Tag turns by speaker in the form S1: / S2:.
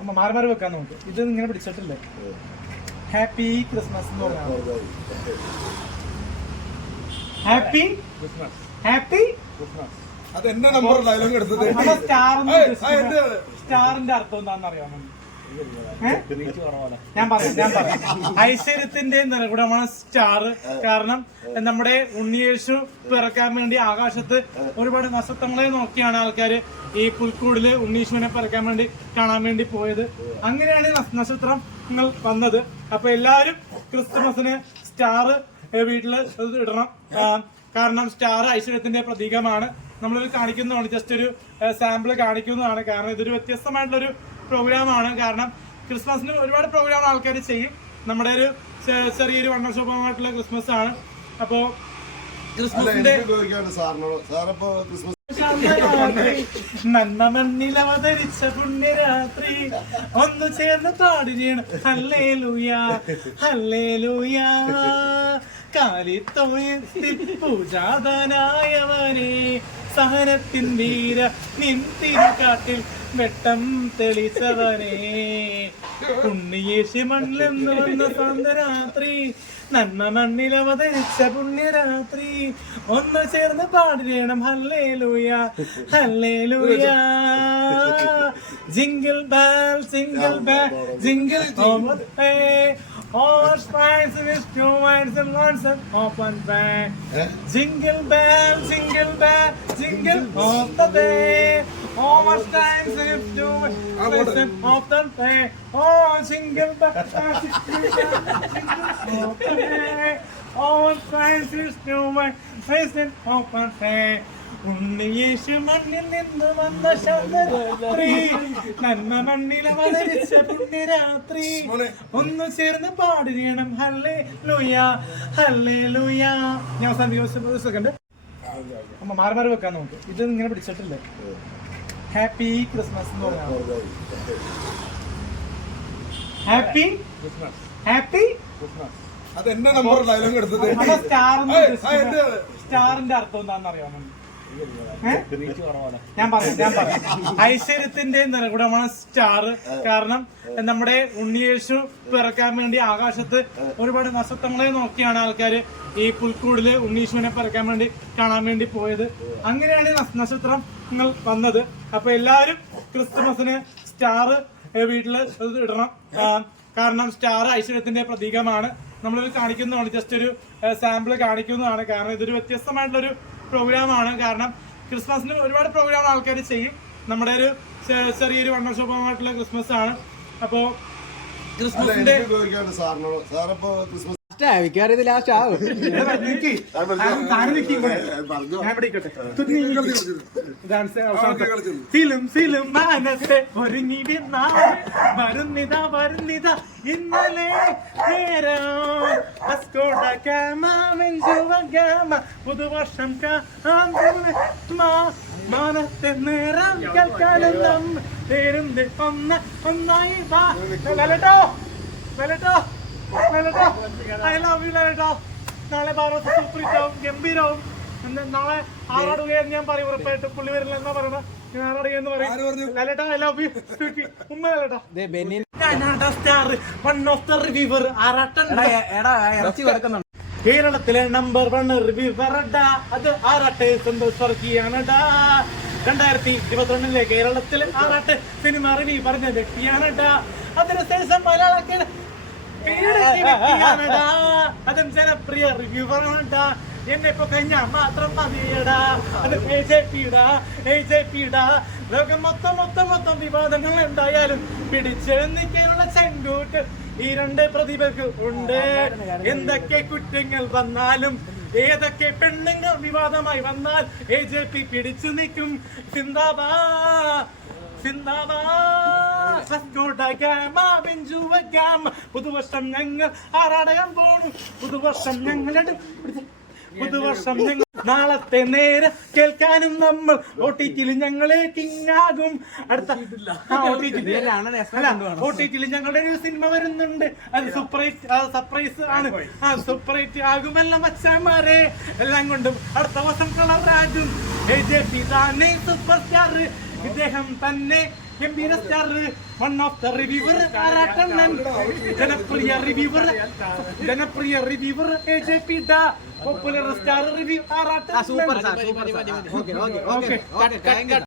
S1: അമ്മ മാറി മാറി വെക്കാൻ നമുക്ക് ഇത് ഇങ്ങനെ പിടിച്ചിട്ടില്ലേ? ഹാപ്പി ക്രിസ്മസ് എന്ന് പറഞ്ഞാൽ ഹാപ്പി ഹാപ്പി
S2: അത് എന്റെ നമ്പർ ഡയലോഗ് എടുത്തത്?
S1: സ്റ്റാറിന്റെ അർത്ഥം എന്താണെന്ന് അറിയാമോ? ഞാൻ പറയാം ഞാൻ പറയാം. ഐശ്വര്യത്തിന്റെ നിറകുടമാണ് സ്റ്റാർ. കാരണം നമ്മുടെ ഉണ്ണിയേശു പിറക്കാൻ വേണ്ടി ആകാശത്ത് ഒരുപാട് നക്ഷത്രങ്ങളെ നോക്കിയാണ് ആൾക്കാർ ഈ പുൽക്കൂടിൽ ഉണ്ണീശുവിനെ പിറക്കാൻ വേണ്ടി കാണാൻ വേണ്ടി പോയത്. അങ്ങനെയാണ് നക്ഷത്രം വന്നത്. അപ്പൊ എല്ലാവരും ക്രിസ്തുമസിന് സ്റ്റാർ വീട്ടിൽ ഇടണം. കാരണം സ്റ്റാർ ഐശ്വര്യത്തിന്റെ പ്രതീകമാണ്. നമ്മളിത് കാണിക്കുന്നതാണ് ജസ്റ്റ് ഒരു സാമ്പിൾ കാണിക്കുന്നതാണ്. കാരണം ഇതൊരു വ്യത്യസ്തമായിട്ടുള്ളൊരു പ്രോഗ്രാമാണ്. കാരണം ക്രിസ്മസിന് ഒരുപാട് പ്രോഗ്രാം ആൾക്കാർ ചെയ്യും. നമ്മുടെ ഒരു ചെറിയൊരു വർണശോഭമായിട്ടുള്ള ക്രിസ്മസ് ആണ് അപ്പോ ക്രിസ്മസിന്റെ നന്മ മണ്ണിൽ പുണ്യരാത്രി ഒന്ന് ചേർന്ന് പാടുകയാണ്. ഹല്ലേ ലൂയ ഹല്ലേ ലൂയ കാലിത്തോയത്തിൽ പൂജാതനായവനെ സഹനത്തിൻ വീര നിന്തിരിക്കാട്ടിൽ വെട്ടം തെളിച്ചവനെ. പുണ്യേശി മണ്ണിലെന്ന് വന്ന സാന്തരാത്രി നന്മ മണ്ണിൽ അവതരിച്ച പുണ്യരാത്രി. ഒന്ന് ചേർന്ന് പാടിരേണം hallelujah hallelujah jingle bell jingle bell jingle All spice his two minds and lots of open bag. Jingle bell, jingle bell, jingle all the day. All times his two minds and open bag. Oh, jingle bell, jingle bell, jingle all the day. All times his two minds and open bag. ഉണ്ണിയേശു മണ്ണിൽ നിന്ന് വന്ന ശബ്ദരാത്രി നന്മ മണ്ണിലെ വളരിച്ച പുണ്യരാത്രി. ഒന്ന് ചേർന്ന് പാടിയണം ഹല്ലേ ലൂയ ഹല്ലേ ലൂയ ഞാൻ അവസാനം ദിവസം സെക്കൻഡ്. അമ്മ മാറി മാറി വെക്കാൻ നമുക്ക് ഇത് ഇങ്ങനെ പിടിച്ചിട്ടില്ലേ? ഹാപ്പി ക്രിസ്മസ് എന്ന് പറഞ്ഞാൽ ഹാപ്പി ഹാപ്പി
S2: അത് എന്റെ നമ്പർ ഡയലോഗ് എടുത്തത്?
S1: സ്റ്റാറിന്റെ അർത്ഥം എന്താണെന്ന് അറിയാമോ? ഞാൻ പറയാം ഞാൻ പറയാം. ഐശ്വര്യത്തിന്റെ നിറകുടമാണ് സ്റ്റാർ. കാരണം നമ്മുടെ ഉണ്ണിയേശു പിറക്കാൻ വേണ്ടി ആകാശത്ത് ഒരുപാട് നക്ഷത്രങ്ങളെ നോക്കിയാണ് ആൾക്കാർ ഈ പുൽക്കൂടിൽ ഉണ്ണീശുവിനെ പിറക്കാൻ വേണ്ടി കാണാൻ വേണ്ടി പോയത്. അങ്ങനെയാണ് നക്ഷത്രങ്ങൾ വന്നത്. അപ്പൊ എല്ലാവരും ക്രിസ്തുമസിന് സ്റ്റാർ വീട്ടിൽ ഇടണം. കാരണം സ്റ്റാർ ഐശ്വര്യത്തിന്റെ പ്രതീകമാണ്. നമ്മളിത് കാണിക്കുന്നതാണ് ജസ്റ്റ് ഒരു സാമ്പിൾ കാണിക്കുന്നതാണ്. കാരണം ഇതൊരു വ്യത്യസ്തമായിട്ടുള്ളൊരു പ്രോഗ്രാമാണ്. കാരണം ക്രിസ്മസിന് ഒരുപാട് പ്രോഗ്രാം ആൾക്കാർ ചെയ്യും. നമ്മുടെ ഒരു ചെറിയൊരു വണ്ണർ ഷോപ്പായിട്ടുള്ള ക്രിസ്മസ് ആണ് അപ്പോ ക്രിസ്മസിന്റെ
S2: സാറിനോട് സാറിപ്പോ ക്രിസ്മസ്
S3: മിക്കവാറും ഇത് ലാസ്റ്റ്. ആവും.
S1: സിലും മാനത്തെ വരുന്നിതാ വരുന്നിതാ. ഇന്നലെ പുതുവർഷം കാന്തല്ലേ മാ മാനത്തെ നേരം കേൾക്കാനും നമ്മ തേരുന്നത് ഒന്ന് ഒന്നായി വാ. വലട്ടോ ലലട്ടോ ലലട്ടോ ഐ ലവ് യു ലലട്ടോ നാളെ ഭാരത് സൂപ്പർ ഹിറ്റാവും ഗംഭീരവും. എന്ന് നാളെ ആറാടുകയെന്ന് ഞാൻ പറയും ഉറപ്പായിട്ടും. പുള്ളി വരില്ല എന്നാ പറയണ? ഞാൻ ആറാടുകയെന്ന് പറയും. ലലേട്ടാ ഐ ലവ് യു ഉമ്മ ലലേട്ടാ
S3: ബെന്നിൻ
S1: ഞാനാണ് star one of the reviewer ആറാട്ടൻ.
S3: എടാ ഇറച്ചി കൊടുക്കുന്നുണ്ട്.
S1: കേരളത്തിലെ നമ്പർ വൺ റിവ്യൂവറടാ അത് ആറാട്ട് സന്തോഷ് വർക്കിയാണടാ രണ്ടായിരത്തി ഇരുപത്തിരണ്ടിലെ കേരളത്തിലെ ആറാട്ട് സിനിമ റിവ്യൂ പറഞ്ഞ വ്യക്തിയാണടാ. അതിനുശേഷം മലയാളത്തിൽ അതും ജനപ്രിയ റിവ്യൂവറാണടാ എന്നെ ഇപ്പൊ കഴിഞ്ഞാ മാത്രം മതിയടാ. അത് എ ജെ പിടാ എ ജെ പിടാ ലോകം മൊത്തം മൊത്തം മൊത്തം വിവാദങ്ങൾ എന്തായാലും പിടിച്ചെഴുന്നിക്കാനുള്ള ചെങ്കൂട്ട് ഈ രണ്ട് പ്രതിഭക്ക് ഉണ്ട്. എന്തൊക്കെ കുറ്റങ്ങൾ വന്നാലും ഏതൊക്കെ പെണ്ണുങ്ങൾ വിവാദമായി വന്നാൽ എ ജെ പി പിടിച്ചു നിൽക്കും. സിന്ദാബാ. പുതുവർഷം ഞങ്ങൾ ആറാടകം പോണു? പുതുവർഷം ഞങ്ങളുടെ പുതുവർഷം ഞങ്ങൾ നാളത്തെ നേരെ കേൾക്കാനും നമ്മൾ ഒ ഞങ്ങളെ കിങ്ങാകും അടുത്ത ഒ ഞങ്ങളുടെ ഒരു സിനിമ വരുന്നുണ്ട്. അത് സൂപ്പറേറ്റ് സർപ്രൈസ് ആണ്. ആ സൂപ്പറേറ്റ് ആകുമല്ല മച്ചാമാരെ. എല്ലാം കൊണ്ടും അടുത്ത വർഷം കളർ ആകും. സൂപ്പർ സ്റ്റാർ ഇദ്ദേഹം തന്നെ ഗംഭീര star one of the reviewer ആറാട്ടണ്ണൻ ജനപ്രിയ റിവ്യൂവർ ജനപ്രിയ റിവ്യൂവർ എ ജെ പി ഡ popular star review ആറാട്ടണ്ണൻ
S3: super super okay okay okay